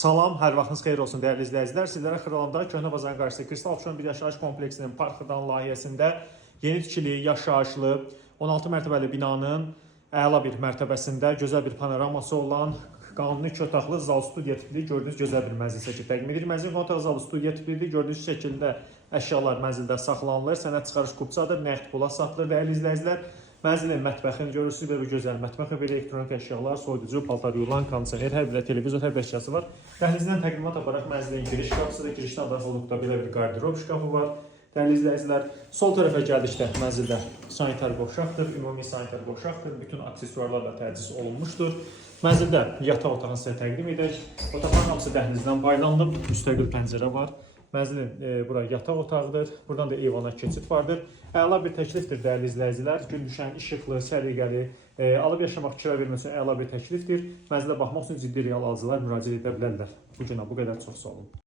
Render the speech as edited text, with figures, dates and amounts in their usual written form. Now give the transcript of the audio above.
Salam, hər vaxtınız xeyir olsun dəyərli izləyicilər. Sizlərə Xırdalandakı Köhnə Bazarın qarşısında Kristal 61 yaşayış kompleksinin Park Xırdalan layihəsində yeni tikili, yaşayışlı 16 mərtəbəli binanın əla bir mərtəbəsində gözəl bir panoraması olan qanuni 2 otaqlı zal studiya tipli gördüyünüz gözəl bir mənzil şəkli təqdim edir. Mənzilin qonaq zalı studiya tiplidir. Gördüyünüz şəkildə əşyalar mənzildə saxlanılır. Sənəd çıxarış kupçadır, nəqd pula satılır dəyərli izləyicilər. Mənzilin mətbəxini görürsünüz və bu gözəl mətbəx və elektronik əşyalar, soyuducu, paltar yulan, kondisioner, hər bir televizor, hər bir əşyası var. Dəhlizdən təqdimat aparaq mənzilin giriş qapısıdır. Girişdən daxil olduqda belə bir qardirob şkafı var. Dəyərli izləyicilər, sol tərəfə gəldikdə mənzildə sanitar qovşaqdır, ümumi sanitar qovşaqdır. Bütün aksesuarlarla təchiz olunmuşdur. Mənzildə yataq otağını sizə təqdim edək. Otaqların hamısı dəhlizdən paylanıb, müstəqil pəncərə var. Mənzilin bura yataq otağıdır. Buradan da eyvana keçid vardır. Əla bir təklifdir dəyərli izləyicilər. Gün düşən, işıqlı, səliqəli, alıb yaşamaq, kira vermək üçün əla bir təklifdir. Mənzilə baxmaq üçün ciddi real alıcılar müraciət edə bilərlər. Bu günə bu qədər, çox sağ olun.